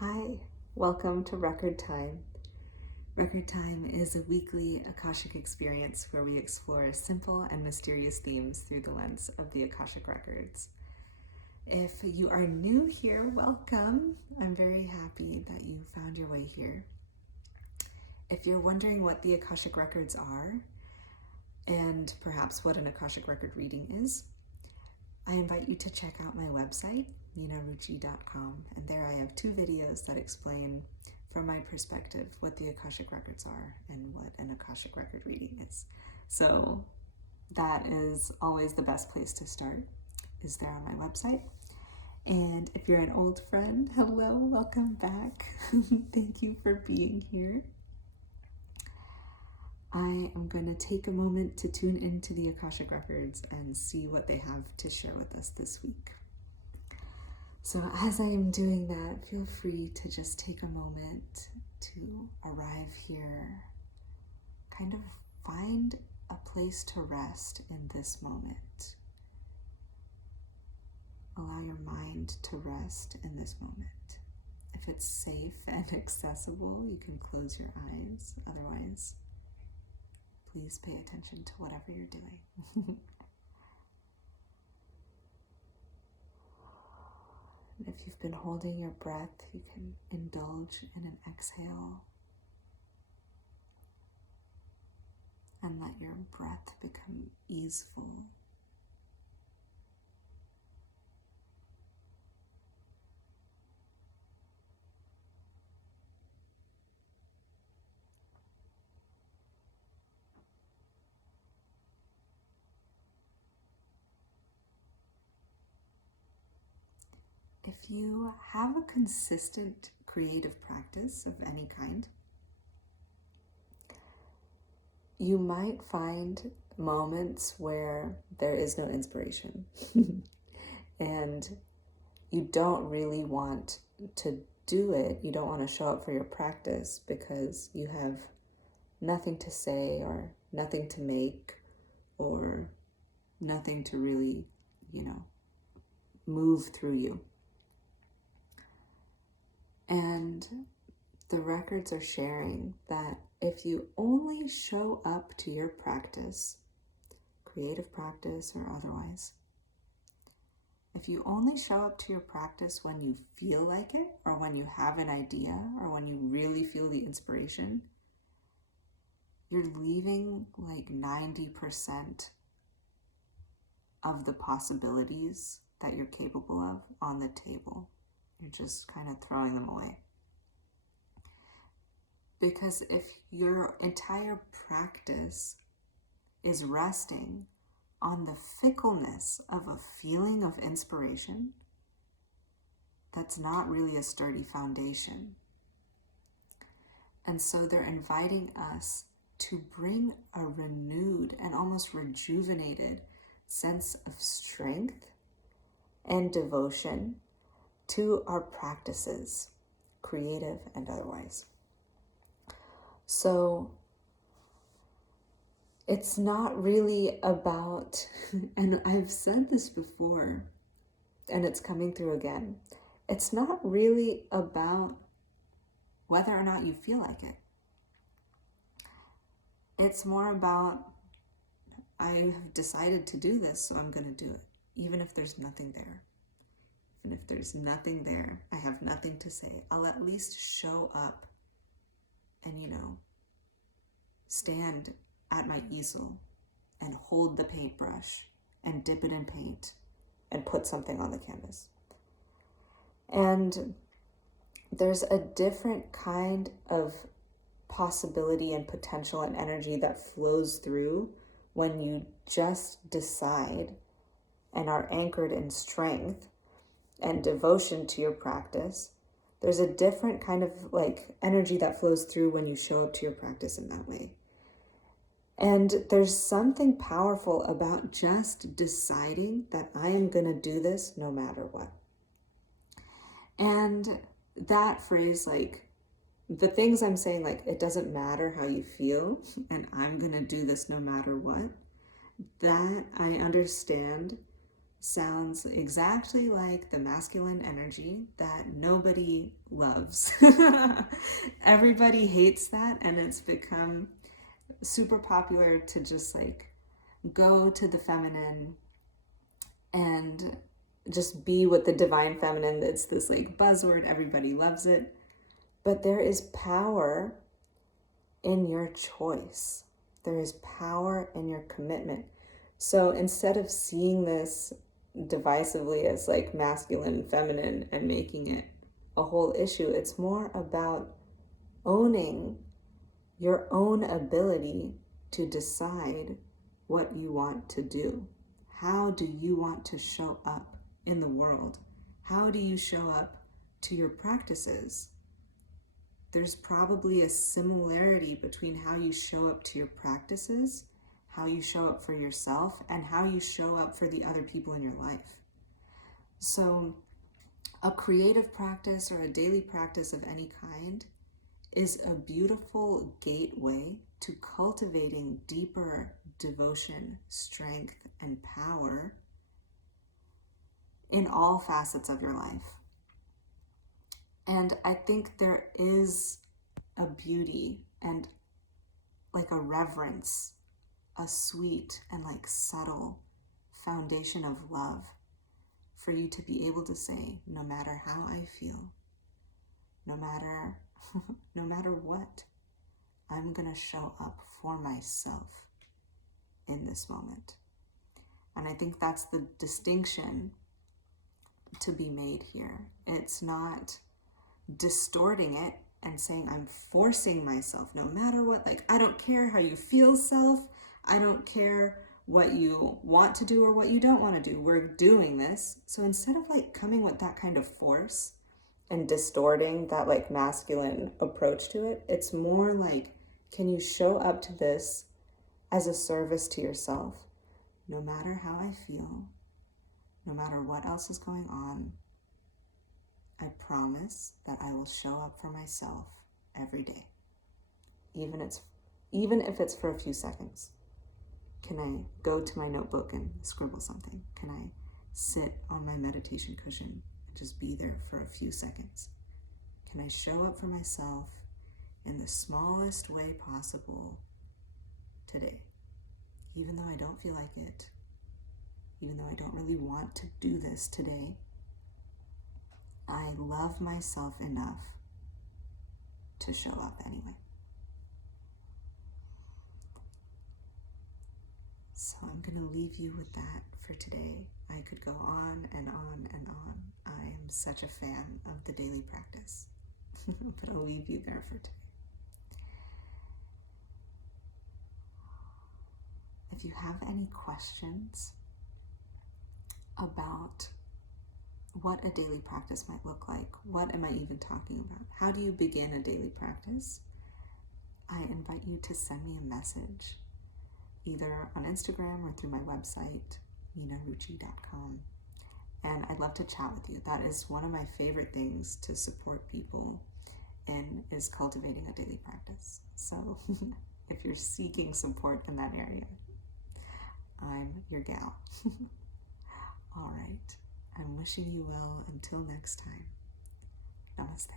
Hi, welcome to Record Time. Record Time is a weekly Akashic experience where we explore simple and mysterious themes through the lens of the Akashic Records. If you are new here, welcome. I'm very happy that you found your way here. If you're wondering what the Akashic Records are, and perhaps what an Akashic Record reading is, I invite you to check out my website, ninaruchi.com, and there I have 2 videos that explain, from my perspective, what the Akashic Records are and what an Akashic Record reading is. So that is always the best place to start, is there on my website. And if you're an old friend, hello, welcome back. Thank you for being here. I am going to take a moment to tune into the Akashic Records and see what they have to share with us this week. So as I am doing that, feel free to just take a moment to arrive here, kind of find a place to rest in this moment. Allow your mind to rest in this moment. If it's safe and accessible, you can close your eyes. Otherwise, please pay attention to whatever you're doing. And if you've been holding your breath, you can indulge in an exhale and let your breath become easeful. If you have a consistent creative practice of any kind, you might find moments where there is no inspiration and you don't really want to do it. You don't want to show up for your practice because you have nothing to say or nothing to make or nothing to really, move through you. And the records are sharing that if you only show up to your practice, creative practice or otherwise, if you only show up to your practice when you feel like it, or when you have an idea, or when you really feel the inspiration, you're leaving like 90% of the possibilities that you're capable of on the table. You're just kind of throwing them away. Because if your entire practice is resting on the fickleness of a feeling of inspiration, that's not really a sturdy foundation. And so they're inviting us to bring a renewed and almost rejuvenated sense of strength and devotion to our practices, creative and otherwise. So it's not really about, and I've said this before, and it's coming through again, it's not really about whether or not you feel like it. It's more about, I have decided to do this, so I'm going to do it, even if there's nothing there. And if there's nothing there, I have nothing to say, I'll at least show up and, stand at my easel and hold the paintbrush and dip it in paint and put something on the canvas. And there's a different kind of possibility and potential and energy that flows through when you just decide and are anchored in strength and devotion to your practice. There's a different kind of energy that flows through when you show up to your practice in that way. And there's something powerful about just deciding that I am going to do this no matter what. And that phrase, the things I'm saying, it doesn't matter how you feel and I'm going to do this no matter what, that I understand sounds exactly like the masculine energy that nobody loves. Everybody hates that, and it's become super popular to just like go to the feminine and just be with the divine feminine. It's this like buzzword, everybody loves it. But there is power in your choice. There is power in your commitment. So instead of seeing this divisively as like masculine, feminine, and making it a whole issue, it's more about owning your own ability to decide what you want to do. How do you want to show up in the world? How do you show up to your practices? There's probably a similarity between how you show up to your practices, how you show up for yourself, and how you show up for the other people in your life. So a creative practice or a daily practice of any kind is a beautiful gateway to cultivating deeper devotion, strength, and power in all facets of your life. And I think there is a beauty and like a reverence, a sweet and like subtle foundation of love for you to be able to say, no matter how I feel, no matter what, I'm gonna show up for myself in this moment. And I think that's the distinction to be made here. It's not distorting it and saying I'm forcing myself no matter what. Like, I don't care how you feel, self. I don't care what you want to do or what you don't want to do. We're doing this. So instead of like coming with that kind of force and distorting that like masculine approach to it, it's more like, can you show up to this as a service to yourself? No matter how I feel, no matter what else is going on, I promise that I will show up for myself every day, even if it's for a few seconds. Can I go to my notebook and scribble something? Can I sit on my meditation cushion and just be there for a few seconds? Can I show up for myself in the smallest way possible today? Even though I don't feel like it, even though I don't really want to do this today, I love myself enough to show up anyway. So I'm going to leave you with that for today. I could go on and on and on. I am such a fan of the daily practice, but I'll leave you there for today. If you have any questions about what a daily practice might look like, what am I even talking about? How do you begin a daily practice? I invite you to send me a message, either on Instagram or through my website, ninaruchi.com. And I'd love to chat with you. That is one of my favorite things to support people in, is cultivating a daily practice. So if you're seeking support in that area, I'm your gal. All right. I'm wishing you well until next time. Namaste.